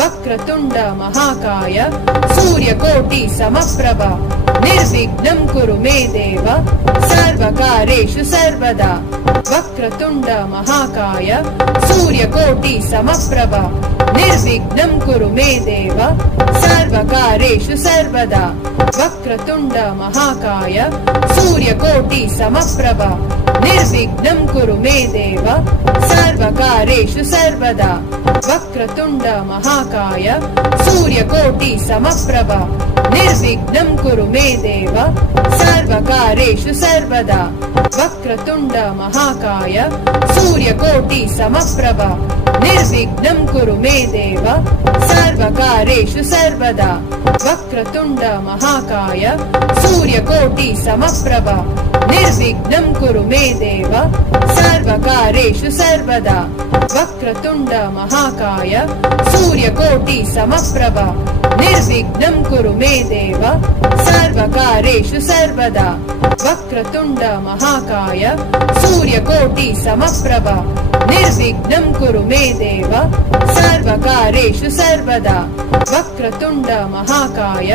वक्रतुण्ड महाकाय सूर्यकोटि समप्रभ निर्विघ्नं कुरु मे देव सर्वकार्येषु सर्वदा वक्रतुण्ड महाकाय सूर्यकोटि समप्रभ निर्विघ्नं कुरु मे देव सर्वकार्येषु सर्वदा वक्रतुण्ड महाकाय सूर्यकोटि समप्रभ निर्विघ्नं कुरु मे देव सर्वकार्येषु सर्वदा वक्रतुण्ड महाकाय सूर्यकोटि समप्रभ निर्विघ्नं कुरु मे देव सर्वकार्येषु सर्वदा वक्रतुण्ड महाकाय सूर्यकोटि समप्रभ निर्विघ्नं कुरु मे देव सर्वकार्येषु सर्वदा वक्रतुण्ड महाकाय सूर्यकोटि समप्रभ निर्विघ्नं कुरु मे देव सर्वकार्येषु सर्वदा वक्रतुण्ड महाकाय सूर्यकोटि समप्रभ निर्विघ्नं कुरु मे देव सर्वकार्येषु सर्वदा वक्रतुण्ड महाकाय सूर्यकोटि समप्रभ निर्विघ्नं कुरु मे देव सर्वकार्येषु सर्वदा वक्रतुण्ड महाकाय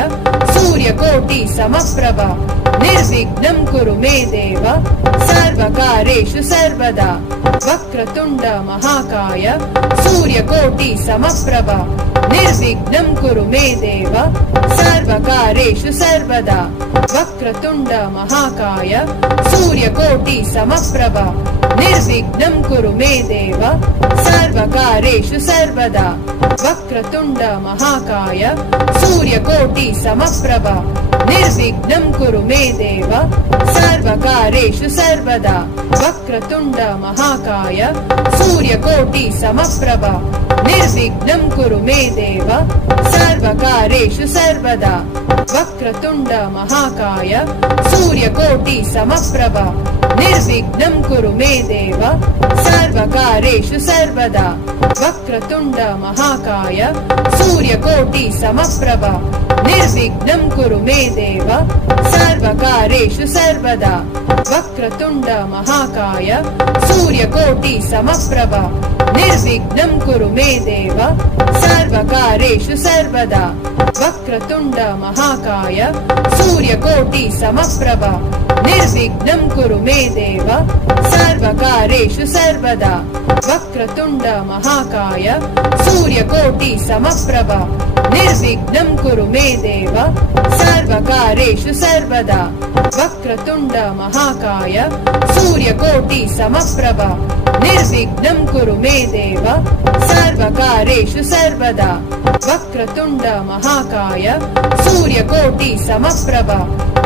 सूर्यकोटि समप्रभ निर्विघ्नं कुरु मे देव सर्वकार्येषु सर्वदा वक्रतुण्ड महाकाय सूर्यकोटि समप्रभ निर्विघ्नं कुरु मे देव सर्वकार्येषु सर्वदा वक्रतुण्ड महाकाय सूर्यकोटि समप्रभ निर्विघ्नं कुरु मे देव सर्वकार्येषु सर्वदा वक्रतुण्ड महाकाय सूर्यकोटि समप्रभ निर्विघ्नं कुरु मे देव सर्वकार्येषु सर्वदा वक्रतुण्ड महाकाय सूर्यकोटि समप्रभ निर्विघ्नं कुरु मे देव सर्वकार्येषु सर्वदा वक्रतुण्ड महाकाय सूर्यकोटि समप्रभ निर्विघ्नं कुरु मे देव सर्वकार्येषु सर्वदा वक्रतुण्ड महाकाय सूर्यकोटि समप्रभ निर्विघ्नं कुरु मे देव सर्वकार्येषु सर्वदा वक्रतुण्ड महाकाय सूर्यकोटि समप्रभ निर्विघ्नं कुरु मे देव सर्वकार्येषु सर्वदा वक्रतुण्ड महाकाय सूर्यकोटि समप्रभ निर्विघ्नं कुरु मे देव सर्वकार्येषु सर्वदा वक्रतुण्ड महाकाय सूर्यकोटि समप्रभ निर्विघ्नं कुरु मे देव सर्वकार्येषु सर्वदा वक्रतुण्ड महाकाय सूर्यकोटि समप्रभ निर्विघ्नं कुरु मे देव सर्वकार्येषु सर्वदा वक्रतुण्ड महाकाय सूर्यकोटि समप्रभ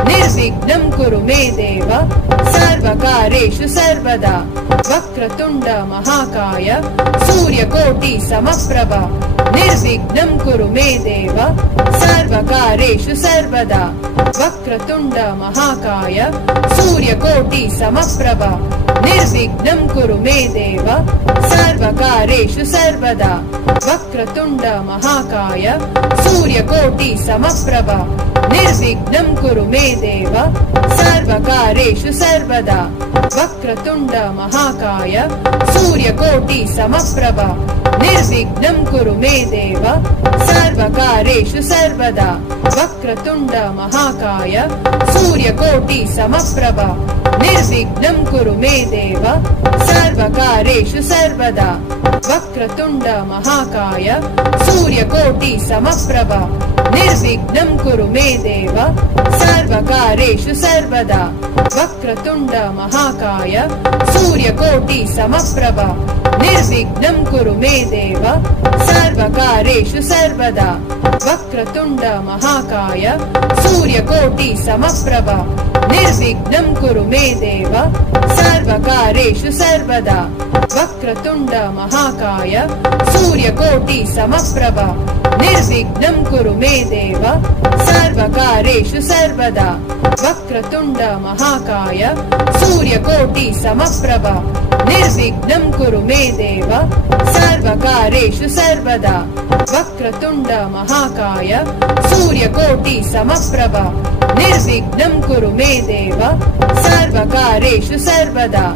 निर्विघ्नं कुरु मे देव सर्वकार्येषु सर्वदा वक्रतुण्ड महाकाय सूर्यकोटि समप्रभ निर्विघ्नं कुरु मे देव सर्वकार्येषु सर्वदा वक्रतुण्ड महाकाय सूर्यकोटि समप्रभ निर्विघ्नं कुरु मे देव सर्वकार्येषु सर्वदा वक्रतुण्ड महाकाय सूर्यकोटि समप्रभ निर्विघ्नं कुरु मे देव सर्वकार्येषु सर्वदा वक्रतुण्ड महाकाय सूर्यकोटि समप्रभ निर्विघ्नं कुरु मे देव सर्वकार्येषु सर्वदा वक्रतुण्ड महाकाय सूर्यकोटि समप्रभ निर्विघ्नं कुरु मे देव सर्वकार्येषु सर्वदा वक्रतुण्ड महाकाय सूर्यकोटि समप्रभ निर्विघ्नं कुरु मे देव सर्वकार्येषु सर्वदा वक्रतुण्ड महाकाय सूर्यकोटि समप्रभ निर्विघ्नं कुरु मे देव सर्वकार्येषु सर्वदा वक्रतुण्ड महाकाय सूर्यकोटि समप्रभ निर्विघ्नं कुरु मे देव सर्वकार्येषु सर्वदा वक्रतुण्ड महाकाय सूर्यकोटि समप्रभ निर्विघ्नं कुरु मे देव सर्वकार्येषु सर्वदा वक्रतुण्ड महाकाय सूर्यकोटि समप्रभ निर्विघ्नं कुरु मे देव सर्वकार्येषु सर्वदा वक्रतुण्ड महाकाय सूर्यकोटि समप्रभ निर्विघ्नं कुरु मे देव सर्वकार्येषु सर्वदा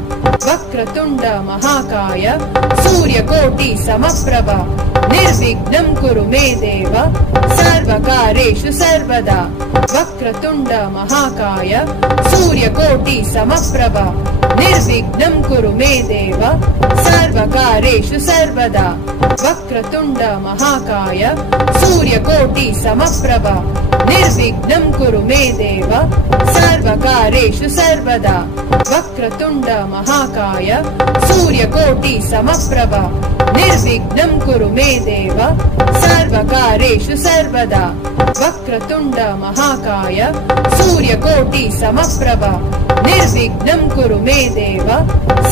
वक्रतुण्ड महाकाय सूर्यकोटि समप्रभ निर्विघ्नं कुरु मे देव सर्वकार्येषु सर्वदा वक्रतुण्ड महाकाय सूर्यकोटि समप्रभ निर्विघ्नं कुरु मे देव सर्वकार्येषु सर्वदा वक्रतुण्ड महाकाय सूर्यकोटि समप्रभ निर्विघ्नं कुरु मे देव सर्वकार्येषु सर्वदा वक्रतुण्ड महाकाय सूर्यकोटि समप्रभ निर्विघ्नं कुरु मे देव सर्वकार्येषु सर्वदा वक्रतुण्ड महाकाय सूर्यकोटि समप्रभ निर्विघ्नं कुरु मे देव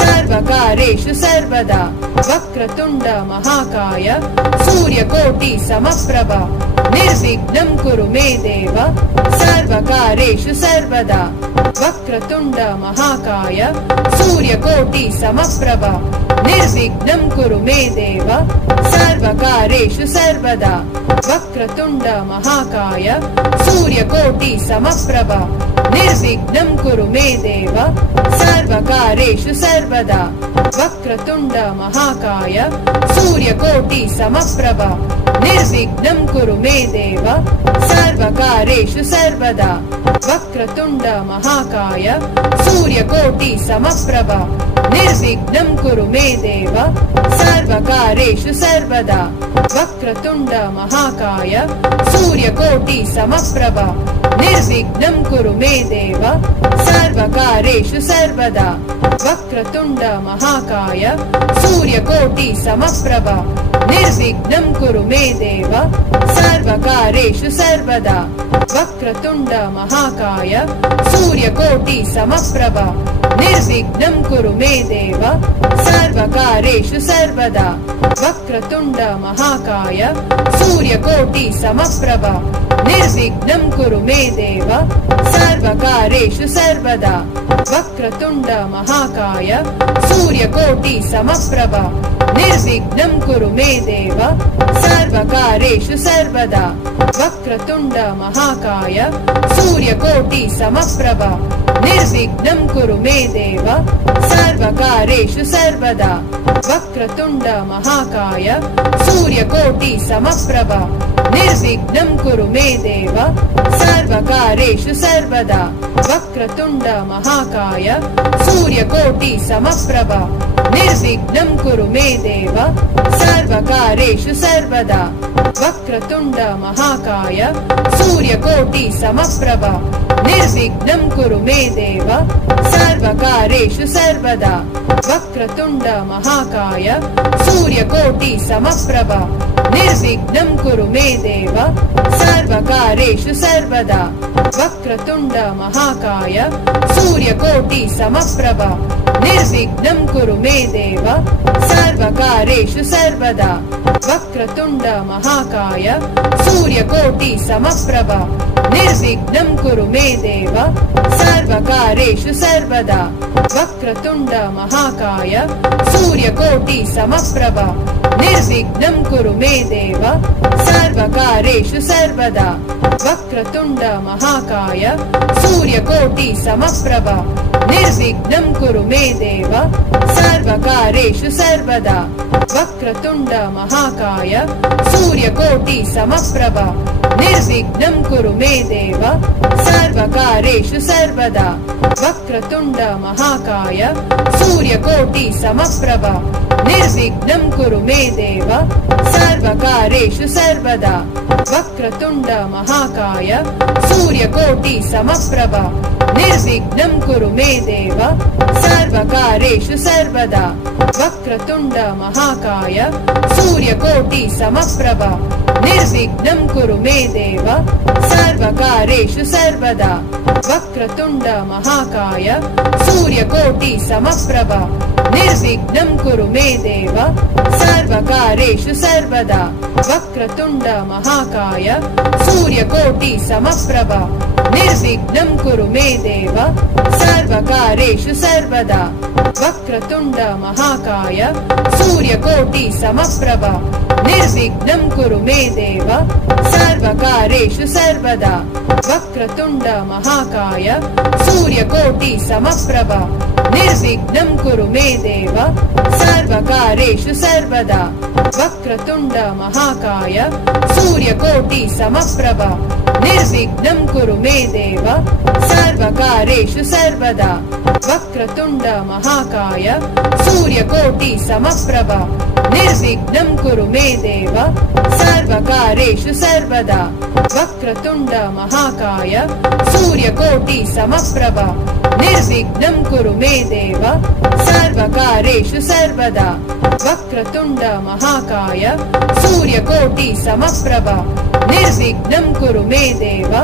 सर्वकार्येषु सर्वदा वक्रतुण्ड महाकाय सूर्यकोटि समप्रभ निर्विघ्नं कुरु मे देव सर्वकार्येषु सर्वदा वक्रतुण्ड महाकाय सूर्यकोटि समप्रभ निर्विघ्नं कुरु मे देव सर्वकार्येषु सर्वदा वक्रतुण्ड महाकाय सूर्यकोटि समप्रभ निर्विघ्नं कुरु मे देव सर्वकार्येषु सर्वदा वक्रतुण्ड महाकाय सूर्यकोटि समप्रभ निर्विघ्नं कुरु मे देव सर्वकार्येषु सर्वदा वक्रतुण्ड महाकाय सूर्यकोटि समप्रभ निर्विघ्नं कुरु मे देव सर्वकार्येषु सर्वदा वक्रतुण्ड महाकाय सूर्यकोटि समप्रभ निर्विघ्नं कुरु मे देव सर्वकार्येषु सर्वदा वक्रतुण्ड महाकाय सूर्यकोटि समप्रभ निर्विघ्नं कुरु मे देव सर्वकार्येषु सर्वदा वक्रतुण्ड महाकाय सूर्यकोटि समप्रभ निर्विघ्नं कुरु मे देव सर्वकार्येषु सर्वदा वक्रतुण्ड महाकाय सूर्यकोटि समप्रभ निर्विघ्नं कुरु मे देव सर्वकार्येषु सर्वदा वक्रतुण्ड महाकाय सूर्यकोटि समप्रभ निर्विघ्नं कुरु मे देव सर्वकार्येषु सर्वदा वक्रतुण्ड महाकाय सूर्यकोटि समप्रभ निर्विघ्नं कुरु मे देव सर्वकार्येषु सर्वदा वक्रतुण्ड महाकाय सूर्यकोटि समप्रभ निर्विघ्नं कुरु मे देव सर्वकार्येषु सर्वदा वक्रतुण्ड महाकाय सूर्यकोटि समप्रभ निर्विघ्नं कुरु मे देव सर्वकार्येषु सर्वदा वक्रतुण्ड महाकाय सूर्यकोटि समप्रभ निर्विघ्नं कुरु मे देव सर्वकार्येषु सर्वदा वक्रतुण्ड महाकाय सूर्यकोटि समप्रभ निर्विघ्नं कुरु मे देव सर्वकार्येषु सर्वदा वक्रतुण्ड महाकाय सूर्यकोटि समप्रभ निर्विघ्नं कुरु मे देव सर्वकार्येषु सर्वदा वक्रतुण्ड महाकाय सूर्यकोटि समप्रभ निर्विघ्नं कुरु मे देव सर्वकार्येषु सर्वदा वक्रतुण्ड महाकाय सूर्यकोटि समप्रभ निर्विघ्नं कुरु मे देव सर्वकार्येषु सर्वदा वक्रतुण्ड महाकाय सूर्यकोटि समप्रभ निर्विघ्नं कुरु मे देव सर्वकार्येषु सर्वदा वक्रतुण्ड महाकाय सूर्यकोटि समप्रभ निर्विघ्नं कुरु मे देव सर्वकार्येषु सर्वदा वक्रतुण्ड महाकाय सूर्यकोटि समप्रभ निर्विघ्नं कुरु मे देव सर्वकार्येषु सर्वदा वक्रतुण्ड महाकाय सूर्यकोटि समप्रभ निर्विघ्नं कुरु मे देव सर्वकार्येषु सर्वदा वक्रतुण्ड महाकाय सूर्यकोटि समप्रभ निर्विघ्नं कुरु मे देव सर्वकार्येषु सर्वदा वक्रतुण्ड महाकाय सूर्यकोटि समप्रभ निर्विघ्नं कुरु मे देव सर्वकार्येषु सर्वदा वक्रतुण्ड महाकाय सूर्यकोटि समप्रभ निर्विघ्नं कुरु मे देव सर्वकार्येषु सर्वदा वक्रतुण्ड महाकाय सूर्यकोटि समप्रभ निर्विघ्नं कुरु मे देव सर्वकारेषु सर्वदा वक्रतुण्ड महाकाय सूर्यकोटि समप्रभ निर्विघ्नं कुरु मे देव सर्वकारेषु सर्वदा वक्रतुण्ड महाकाय सूर्यकोटि समप्रभ निर्विघ्नं कुरु मे देव सर्वकारेषु सर्वदा वक्रतुण्ड महाकाय सूर्यकोटि समप्रभ निर्विघ्नं कुरु मे देव सर्वकारेषु सर्वदा वक्रतुण्ड महाकाय सूर्यकोटि समप्रभ निर्विघ्नं कुरु मे देव सर्वकारेषु सर्वदा वक्रतुण्ड महाकाय सूर्यकोटि समप्रभ निर्विघ्नं कुरु मे देव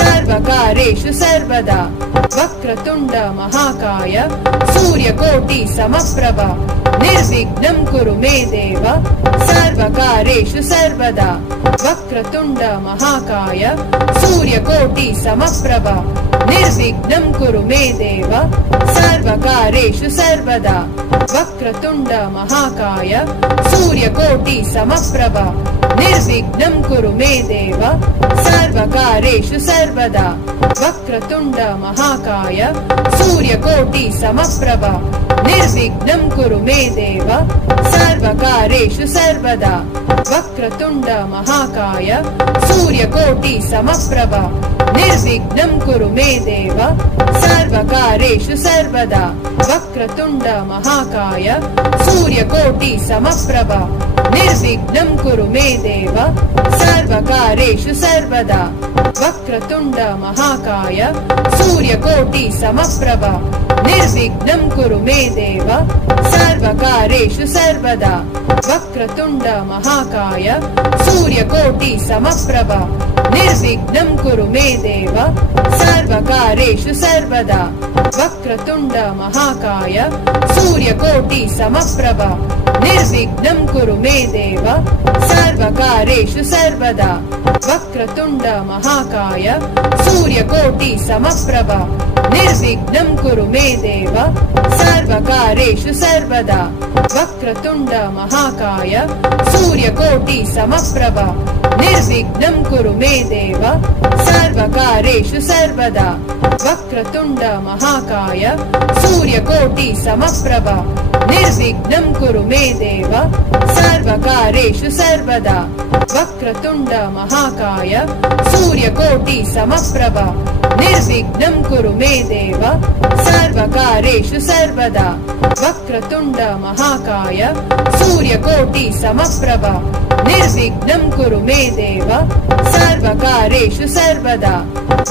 सर्वकारेषु सर्वदा वक्रतुण्ड महाकाय सूर्यकोटि समप्रभ निर्विघ्नं कुरु मे देव सर्वकारेषु सर्वदा वक्रतुण्ड महाकाय सूर्यकोटि समप्रभ निर्विघ्नं कुरु मे देव सर्वकारेषु सर्वदा वक्रतुण्ड महाकाय सूर्यकोटि समप्रभ निर्विघ्नं कुरु मे देव सर्वकारेषु सर्वदा वक्रतुण्ड महाकाय सूर्यकोटि समप्रभ निर्विघ्नं कुरु मे देव सर्वकारेषु सर्वदा वक्रतुण्ड महाकाय सूर्यकोटि समप्रभ निर्विघ्नं कुरु मे देव सर्वकारेषु सर्वदा वक्रतुण्ड महाकाय सूर्यकोटि समप्रभ निर्विघ्नं कुरु मे देव सर्वकारेषु सर्वदा वक्रतुण्ड महाकाय सूर्यकोटि समप्रभ निर्विघ्नं कुरु मे देव सर्वकारेषु सर्वदा वक्रतुण्ड महाकाय सूर्यकोटि समप्रभ निर्विघ्नं कुरु मे देव सर्वकारेषु सर्वदा वक्रतुण्ड महाकाय सूर्यकोटि समप्रभ निर्विघ्नं कुरु मे देव सर्वकारेषु सर्वदा वक्रतुण्ड महाकाय सूर्यकोटि समप्रभ निर्विघ्नं कुरु मे देव सर्वकारेषु सर्वदा वक्रतुण्ड महाकाय सूर्यकोटि समप्रभ निर्विघ्नं कुरु मे देव सर्वकारेषु सर्वदा वक्रतुण्ड महाकाय सूर्यकोटि समप्रभ निर्विघ्नं कुरु मे देव सर्वकारेषु सर्वदा वक्रतुण्ड महाकाय सूर्यकोटि समप्रभ निर्विघ्नं कुरु मे देव सर्वकारेषु सर्वदा वक्रतुण्ड महाकाय सूर्यकोटि समप्रभ निर्विघ्नं कुरु मे देव सर्वकारेषु सर्वदा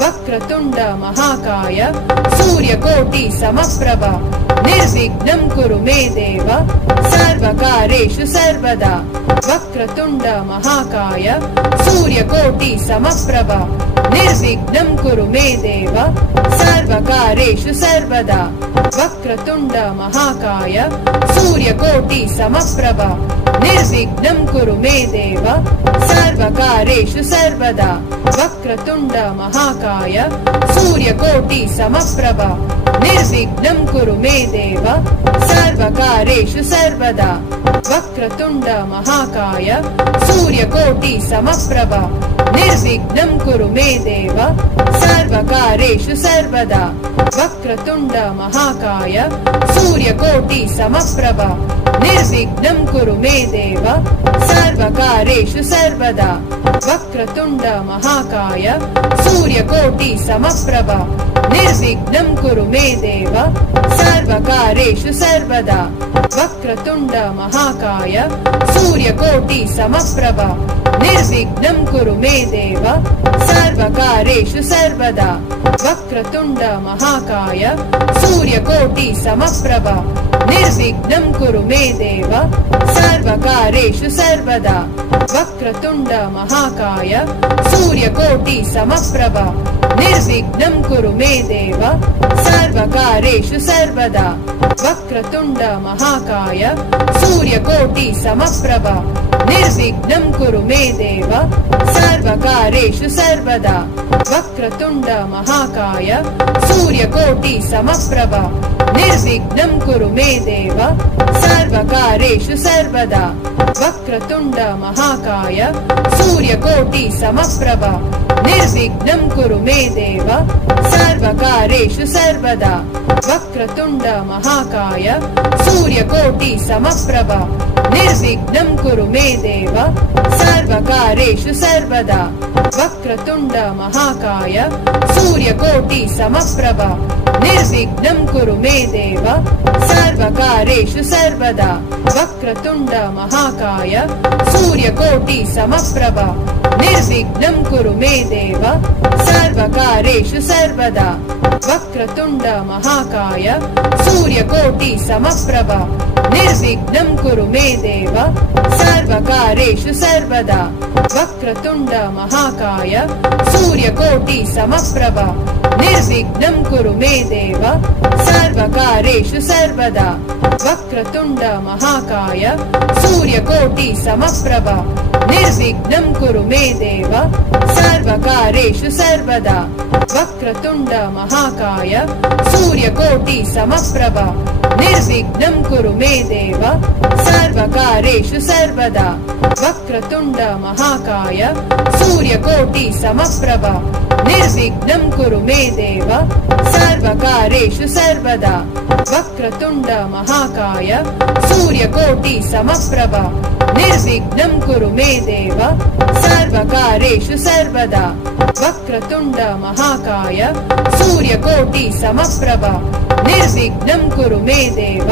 वक्रतुण्ड महाकाय सूर्यकोटि समप्रभ निर्विघ्नं कुरु मे देव सर्वकारेषु सर्वदा वक्रतुण्ड महाकाय सूर्यकोटि समप्रभ निर्विघ्नं कुरु मे देव सर्वकारेषु सर्वदा वक्रतुण्ड महाकाय सूर्यकोटि समप्रभ निर्विघ्नं कुरु मे देव सर्वकारेषु सर्वदा वक्रतुण्ड महाकाय सूर्यकोटि समप्रभ निर्विघ्नं कुरु मे देव सर्वकारेषु सर्वदा वक्रतुण्ड महाकाय सूर्यकोटि समप्रभ निर्विघ्नं कुरु मे देव सर्वकारेषु सर्वदा वक्रतुण्ड महाकाय सूर्यकोटि समप्रभ निर्विघ्नं कुरु मे देव सर्वकारेषु सर्वदा वक्रतुण्ड महाकाय सूर्यकोटि समप्रभ निर्विघ्नं कुरु मे देव सर्वकारेषु सर्वदा वक्रतुण्ड महाकाय सूर्यकोटि समप्रभ निर्विघ्नं कुरु मे देव सर्वकारेषु सर्वदा वक्रतुण्ड महाकाय सूर्यकोटि समप्रभ निर्विघ्नं कुरु मे देव सर्वकारेषु सर्वदा वक्रतुण्ड महाकाय सूर्यकोटि समप्रभ निर्विघ्नं कुरु मे देव सर्वकारेषु सर्वदा वक्रतुण्ड महाकाय सूर्यकोटि समप्रभ निर्विघ्नं कुरु मे देव सर्वकारेषु सर्वदा वक्रतुण्ड महाकाय सूर्यकोटि समप्रभ निर्विघ्नं कुरु मे देव सर्वकार्येषु सर्वदा वक्रतुण्ड महाकाय सूर्यकोटि समप्रभ निर्विघ्नं कुरु मे देव सर्वकार्येषु सर्वदा वक्रतुण्ड महाकाय सूर्यकोटि समप्रभ निर्विघ्नं कुरु मे देव सर्वकार्येषु सर्वदा वक्रतुण्ड महाकाय सूर्यकोटि समप्रभ निर्विघ्नं कुरु मे देव सर्वकार्येषु सर्वदा वक्रतुण्ड महाकाय सूर्यकोटि समप्रभ निर्विघ्नं कुरु मे देव सर्वकार्येषु सर्वदा वक्रतुण्ड महाकाय सूर्यकोटि समप्रभ निर्विघ्नं कुरु मे देव सर्वकार्येषु सर्वदा वक्रतुण्ड महाकाय सूर्यकोटि समप्रभ निर्विघ्नं कुरु मे देव सर्वकार्येषु सर्वदा वक्रतुण्ड महाकाय सूर्यकोटि समप्रभ निर्विघ्नं कुरु मे देव सर्वकार्येषु सर्वदा वक्रतुण्ड महाकाय सूर्यकोटि समप्रभ निर्विघ्नं कुरु मे देव सर्वकार्येषु सर्वदा वक्रतुण्ड महाकाय सूर्यकोटि समप्रभ निर्विघ्नं कुरु मे देव सर्वकार्येषु सर्वदा वक्रतुण्ड महाकाय सूर्यकोटि समप्रभ निर्विघ्नं कुरु मे देव सर्वकार्येषु सर्वदा वक्रतुण्ड महाकाय सूर्यकोटि समप्रभ निर्विघ्नं कुरु मे देव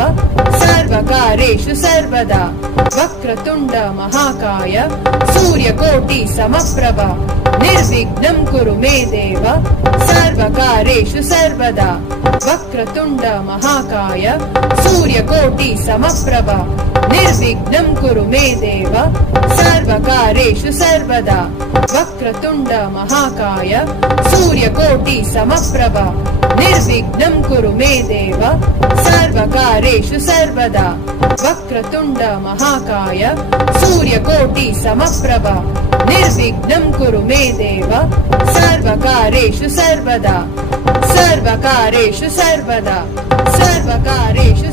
सर्वकार्येषु सर्वदा वक्रतुण्ड महाकाय सूर्यकोटि समप्रभ निर्विघ्नं कुरु मे देव सर्वकार्येषु सर्वदा वक्रतुण्ड महाकाय सूर्यकोटि समप्रभ निर्विघ्नं कुरु मे देव सर्वकार्येषु सर्वदा वक्रतुण्ड महाकाय सूर्यकोटि समप्रभ निर्विघ्नं कुरु मे देव सर्वकार्येषु सर्वदा वक्रतुण्ड महाकाय सूर्यकोटि समप्रभ निर्विघ्नं कुरु मे देव सर्वकार्येषु सर्वदा सर्वकार्येषु सर्वदा सर्वकार्येषु